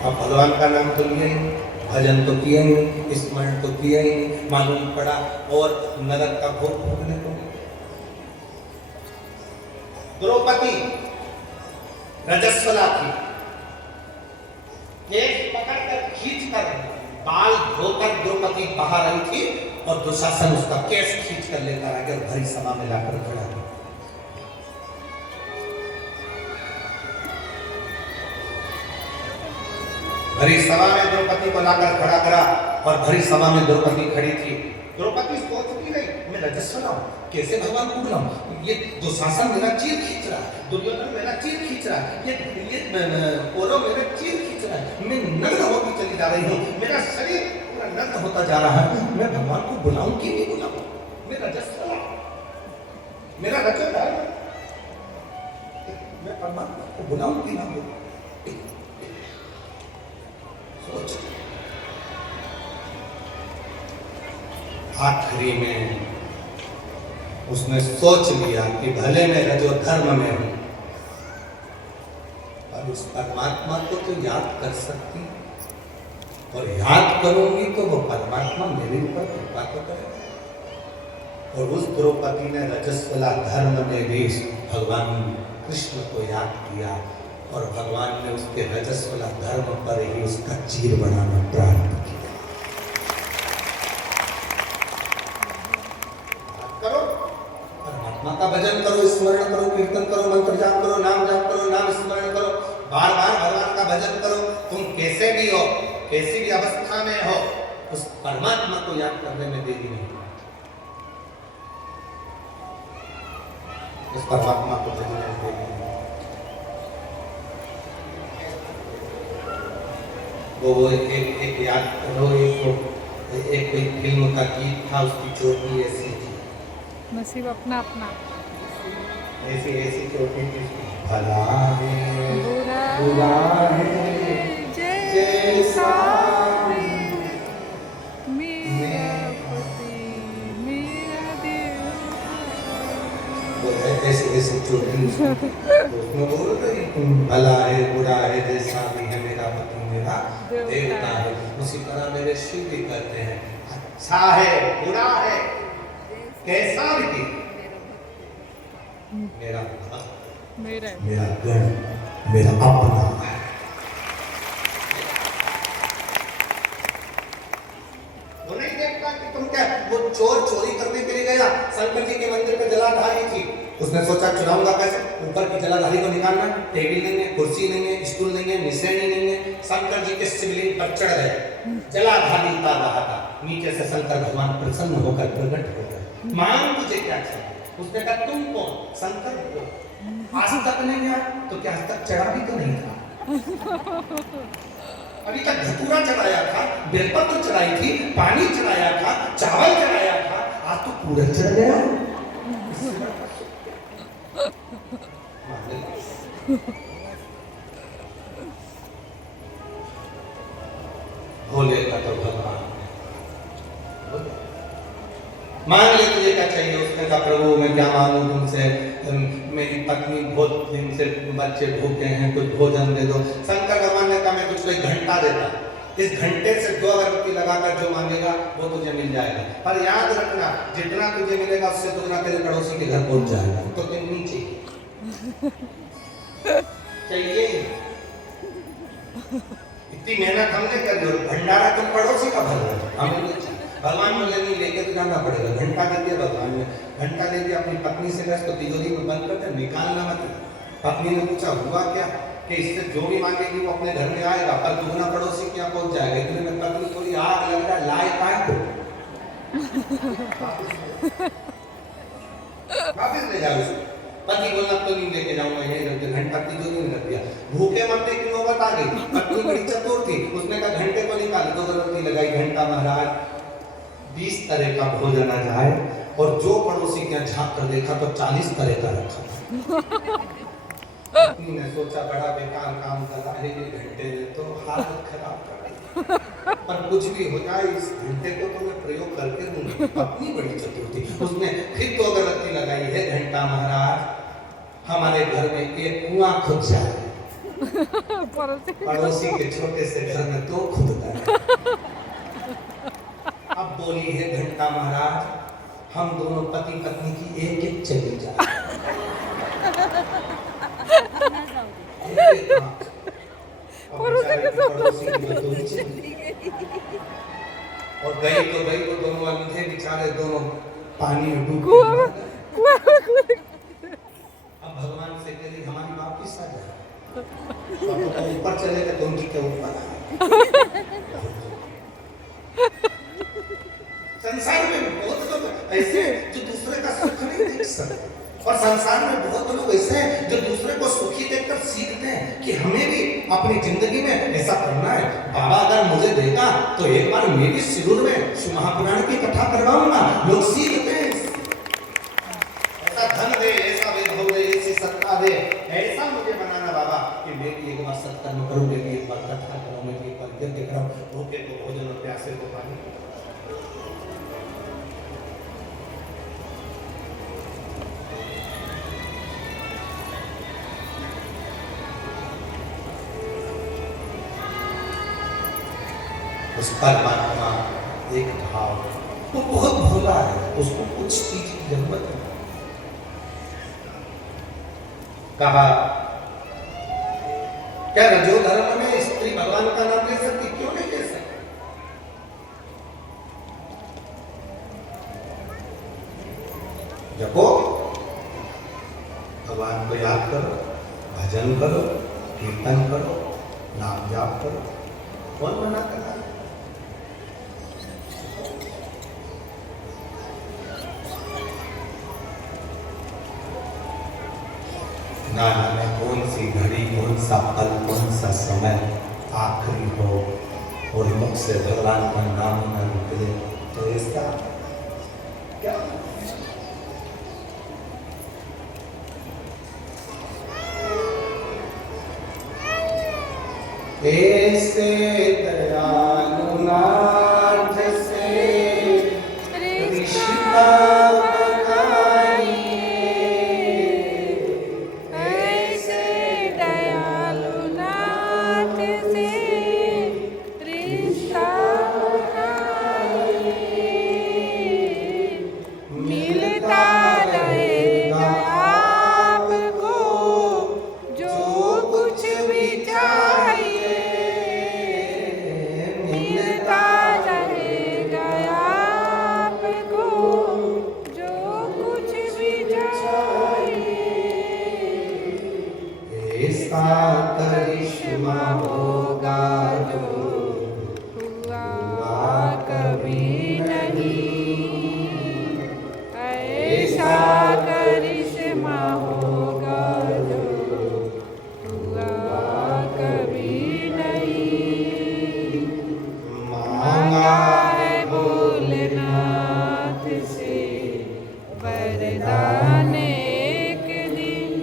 अब भगवान का नाम तो लिया ही नहीं, भजन तो किया ही नहीं, स्मरण तो किया ही नहीं, मालूम पड़ा और नरक का भोग भोगने को। द्रौपदी रजस्वला थी, केस पकड़कर खींच कर बाल धोकर द्रौपदी बाहर आई थी और दुशासन उसका केस खींच कर लेकर आ गया और भरी सभा में लाकर खड़ा किया। भरी सभा में द्रौपदी को लाकर खड़ा करा और भरी सभा में द्रौपदी खड़ी थी। द्रौपदी सोचती रही, मैं रजस्वला हूं, कैसे भगवान को बुलाऊं? ये दुशासन मेरा चीर खींच रहा है, दुर्योधन मेरा चीर खींच रहा है, ये कौरव मेरा चीर खींच रहा है, मैं नग्न होकर चली जा रही हूँ, मेरा शरीर पूरा नग्न होता जा रहा है, मैं भगवान को बुलाऊं कि नहीं बुलाऊं? मैं रजस्वला, मेरा रजत है, मैं परमात्मा को बुलाऊं कि ना बुलाऊं? आखिरी में उसने सोच लिया कि भले मैं रजो धर्म में हूं, पर उस परमात्मा को तो याद कर सकती, और याद करूंगी तो वो परमात्मा मेरे ऊपर कृपा तो करेगा। और उस द्रौपदी ने रजस्वला धर्म में भी भगवान कृष्ण को याद किया और भगवान ने उसके रजस्वला धर्म पर ही उसका चीर बनाना प्रारंभ किया। करो, परमात्मा का भजन करो, स्मरण करो, कीर्तन करो, मंत्र जाप करो, नाम जाप करो, नाम स्मरण करो, बार बार भगवान का भजन करो। तुम कैसे भी हो, कैसी भी अवस्था में हो, उस परमात्मा को याद करने में देरी नहीं, उस परमात्मा को भजन में देरी नहीं। वो एक याद करो, एक फिल्म का गीत था, उसकी चोटी ऐसी थी, नसीब अपना अपना, ऐसी ऐसी चोटी थी, भला है बुरा है जैसा मेरा पति मेरा दिल, वो ऐसी ऐसी चोटी उसमें बोल रही, तुम भला है बुरा है जैसा भी है, मेरा पति मेरा देवता है। उसी तरह मेरे शिव भी कहते हैं, अच्छा है बुरा है कैसा भी, मेरा मेरा गण, मेरा अपना है। वो नहीं देखता कि तुम क्या, वो चोर चोरी करने के लिए गया, शंकर जी के मंदिर पे जलाधारी थी, उसने सोचा चुराऊंगा कैसे, ऊपर की जलाधारी को निकालना, टेबल नहीं है, कुर्सी नहीं है, स्टूल नहीं है, निशानी नहीं है, शंकर जी के शिवलिंग पर चढ़ गए, जलाधारी उतार रहा था, नीचे से शंकर भगवान प्रसन्न होकर प्रकट हो गए, मांग तुझे क्या चाहिए? उसने कहा तुम कौन? शंकर को आज तक नहीं आया, तो क्या आज तक चढ़ा भी तो नहीं था, अभी तक धतूरा चढ़ाया था, बेलपत्र चढ़ाई थी, पानी चढ़ाया था, चावल चढ़ाया था, आज तो पूरा चढ़ गया। भोले का तो भगवान मान ले, तुझे क्या चाहिए? उसने कहा प्रभु मैं क्या मांगू तुमसे, मेरी पत्नी बहुत दिन से बच्चे भूखे हैं, कुछ भोजन दे दो। शंकर भगवान ने कहा मैं तुझको एक घंटा देता, इस घंटे से 2 अगरबत्ती लगाकर जो मांगेगा वो तुझे मिल जाएगा, पर याद रखना जितना तुझे मिलेगा उससे दुगना तेरे पड़ोसी के घर पहुंच जाएगा। तो तुम नीचे चाहिए, इतनी मेहनत हमने कर दी और भंडारा तुम पड़ोसी का भर रहे, हमें नहीं। भगवान बोले नहीं, लेके तो जाना पड़ेगा। घंटा दे दिया भगवान ने, घंटा दे दिया, अपनी पत्नी से कहा तो तिजोरी में बंद करते निकालना मत। पत्नी ने पूछा हुआ क्या, कि इससे जो भी मांगेगी वो अपने घर में आएगा, पर दुगना पड़ोसी क्या पहुंच जाएगा। इतने में पत्नी थोड़ी आग लग रहा है, लाए पाए तो वापिस ले जाओ इसको। पति बोला तो नहीं लेके जाऊंगा, यही रख दे, घंटा तिजोरी में रख दिया। भूखे मरने की नौबत आ गई, पत्नी बड़ी चतुर थी, उसने कहा घंटे को निकाल, 2 अगरबत्ती लगाई, घंटा महाराज 20 तरह का भोजन आ जाए, और जो पड़ोसी के झांक कर देखा तो 40 तरह का रखा था। पत्नी ने सोचा बड़ा बेकार काम कर रहा है ये घंटे ने, तो हालत खराब कर दी, पर कुछ भी हो जाए इस घंटे को तो मैं प्रयोग करके दूंगी। पत्नी बड़ी चतुर थी, उसने फिर 2 अगरबत्ती लगाई है, घंटा महाराज हमारे घर में एक कुआं खुद जाए, पड़ोसी पड़ोसी के छोटे से घर में तो खुदता है। अब बोली है घंटा महाराज, हम दोनों पति पत्नी की एक एक चली जाए। एक-एक आँख। अब बेचारे की पड़ोसी की तो दोनों चली गई। और गई तो दोनों अंधे बेचारे दोनों पानी में डूब कुआं में गए। कुआं में अब भगवान से कह रही हमारी वापिस आ जाए। तो ऊपर चले गए तो उनकी क्या ऊपर संसार में बहुत लोग ऐसे हैं जो दूसरे का सुख नहीं देख सकते, और संसार में बहुत लोग ऐसे हैं जो दूसरे को सुखी देखकर सीखते हैं कि हमें भी अपनी जिंदगी में ऐसा करना है। बाबा अगर मुझे देगा तो एक बार मैं भी शिरूर में शिव महापुराण की कथा करवाऊंगा, लोग सीखते हैं। ऐसा धन दे, ऐसा वैभव दे, ऐसी सत्ता दे, ऐसा मुझे बनाना बाबा कि मैं भी एक बार सत्कर्म करूं, मैं भी एक बार कथा करूं, मैं भी एक बार यज्ञ कराऊं, भूखे को भोजन और प्यासे को पानी। उस परमात्मा एक भाव, वो बहुत भोला है, उसको कुछ चीज की जरूरत है। कहा क्या रजो धर्म में स्त्री भगवान का नाम ले सकती, क्यों नहीं ले सकती? जपो, भगवान को याद करो, भजन करो, कीर्तन करो, नाम जाप करो, कौन मना कर रहा है? ना जाने कौन सी घड़ी, कौन सा पल, कौन सा समय आखिरी हो और मुख से भगवान का नाम न निकले, तो इसका क्या? ऐसे दयालु नाथ से रिश्ता करिश्मा होगा जो हुआ कभी नहीं, ऐसा करिश्मा होगा जो हुआ कभी नहीं। मांगा है भोलेनाथ से वरदान एक दिन,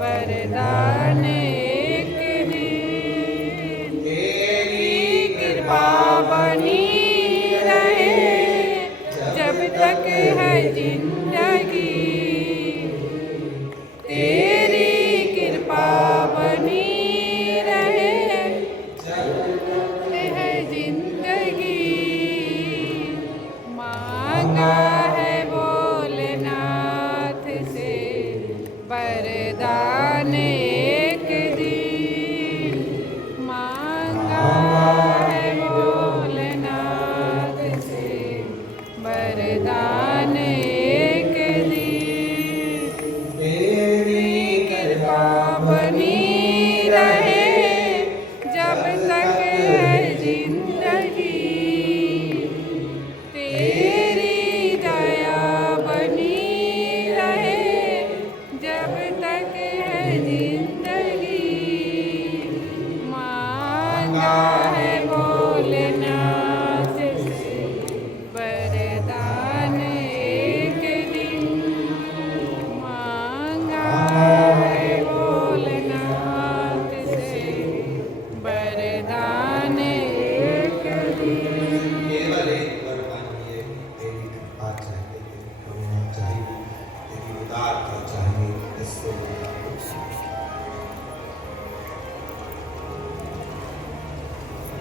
वरदान एक दिन। तेरी कृपा बनी रहे जब तक है जिंदगी, तेरी कृपा बनी रहे जब तक है जिंदगी। मांगा है भोलेनाथ से वरदान एक दिन, मांगा है भोलेनाथ से वरदान एक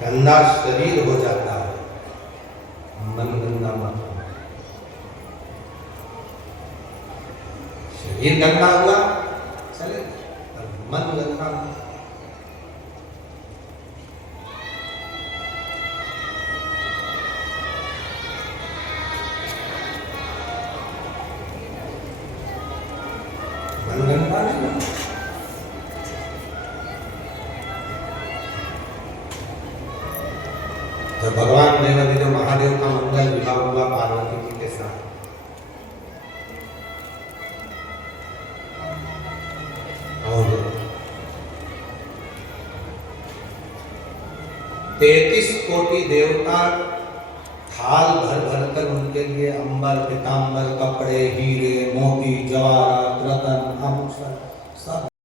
गंदा शरीर हो जाता है, मन गंदा मत हो। शरीर गंदा हुआ चले, पर मन गंदा हो। मन गंदा नहीं हो। जब भगवान देवादिदेव महादेव का मंगल विवाह हुआ पार्वती जी के साथ, और 33 कोटि देवता थाल भर भर कर उनके लिए अंबर पीतांबर कपड़े हीरे मोती जवाहरात रतन आभूषण सब